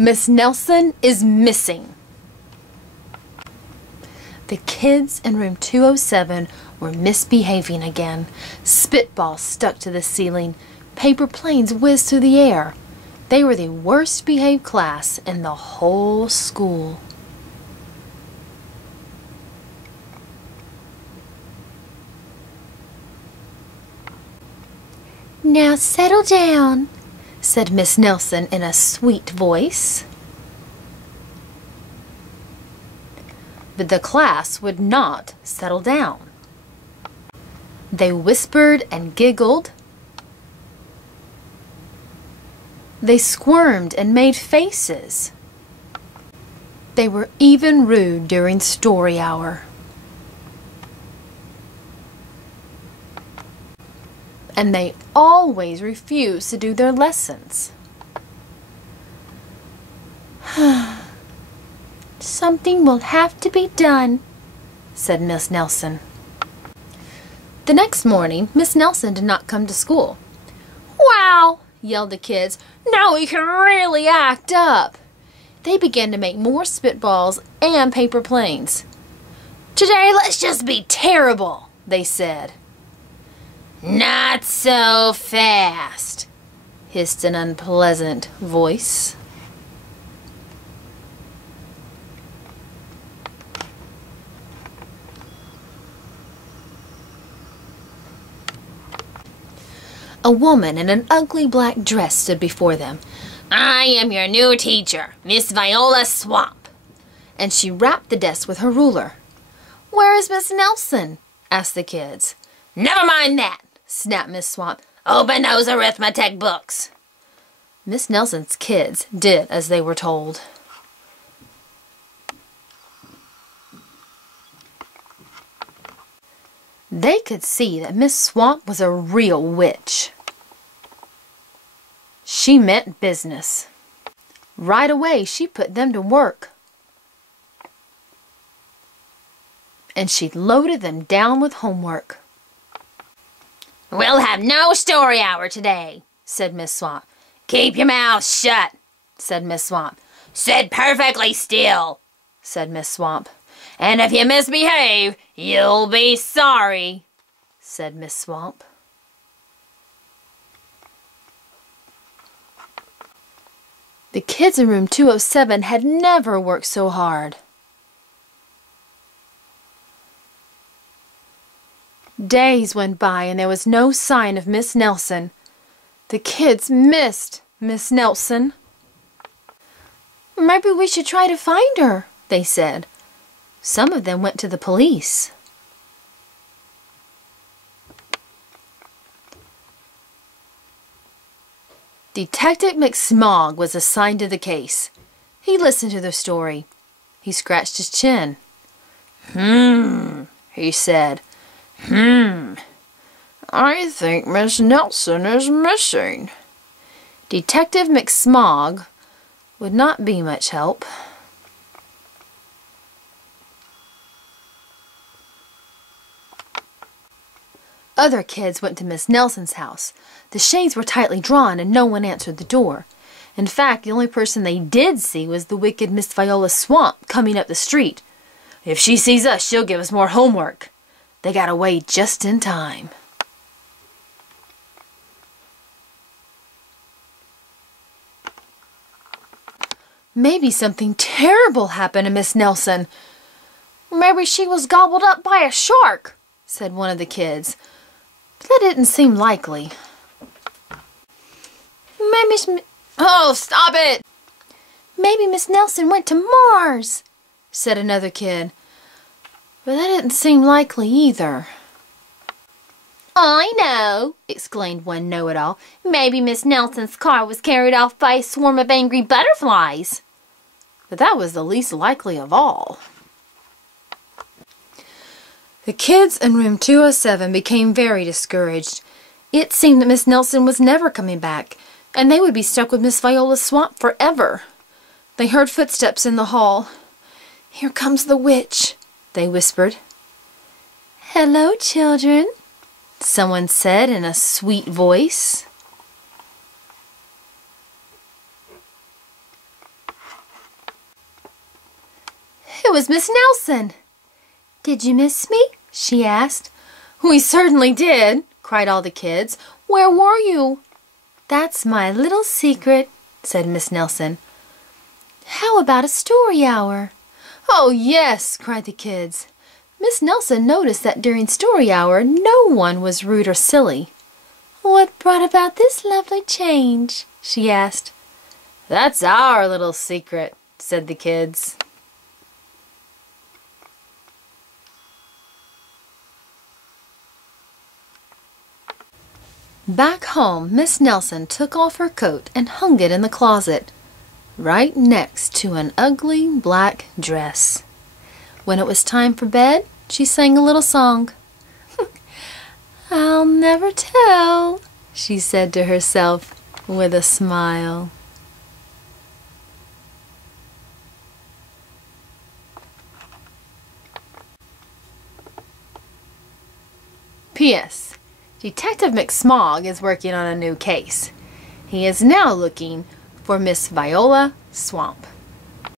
Miss Nelson is missing. The kids in room 207 were misbehaving again. Spitballs stuck to the ceiling. Paper planes whizzed through the air. They were the worst behaved class in the whole school. "Now settle down," said Miss Nelson in a sweet voice. But the class would not settle down. They whispered and giggled. They squirmed and made faces. They were even rude during story hour. And they always refused to do their lessons. "Something will have to be done," said Miss Nelson. The next morning, Miss Nelson did not come to school. "Wow!" yelled the kids. "Now we can really act up!" They began to make more spitballs and paper planes. "Today, let's just be terrible," they said. "Not so fast," hissed an unpleasant voice. A woman in an ugly black dress stood before them. "I am your new teacher, Miss Viola Swamp." And she rapped the desk with her ruler. "Where is Miss Nelson?" asked the kids. "Never mind that," snapped Miss Swamp. "Open those arithmetic books." Miss Nelson's kids did as they were told. They could see that Miss Swamp was a real witch. She meant business. Right away, she put them to work. And she loaded them down with homework. "We'll have no story hour today," said Miss Swamp. "Keep your mouth shut," said Miss Swamp. "Sit perfectly still," said Miss Swamp. "And if you misbehave, you'll be sorry," said Miss Swamp. The kids in room 207 had never worked so hard. Days went by and there was no sign of Miss Nelson. The kids missed Miss Nelson. "Maybe we should try to find her," they said. Some of them went to the police. Detective McSmog was assigned to the case. He listened to the story. He scratched his chin. He said. I think Miss Nelson is missing." Detective McSmog would not be much help. Other kids went to Miss Nelson's house. The shades were tightly drawn and no one answered the door. In fact, the only person they did see was the wicked Miss Viola Swamp coming up the street. "If she sees us, she'll give us more homework." They got away just in time. Maybe something terrible happened to Miss Nelson. "Maybe she was gobbled up by a shark," said one of the kids. But that didn't seem likely. "Oh, stop it!" "Maybe Miss Nelson went to Mars," said another kid. But that didn't seem likely either. "I know," exclaimed one know-it-all. "Maybe Miss Nelson's car was carried off by a swarm of angry butterflies." But that was the least likely of all. The kids in room 207 became very discouraged. It seemed that Miss Nelson was never coming back, and they would be stuck with Miss Viola Swamp forever. They heard footsteps in the hall. "Here comes the witch," they whispered. "Hello, children," someone said in a sweet voice. was Miss Nelson. "Did you miss me?" she asked. "We certainly did," cried all the kids. "Where were you?" "That's my little secret," said Miss Nelson. "How about a story hour?" "Oh, yes," cried the kids. Miss Nelson noticed that during story hour no one was rude or silly. "What brought about this lovely change?" she asked. "That's our little secret," said the kids. Back home, Miss Nelson took off her coat and hung it in the closet, right next to an ugly black dress. When it was time for bed, she sang a little song. "I'll never tell," she said to herself with a smile. P.S. Detective McSmog is working on a new case. He is now looking for Miss Viola Swamp.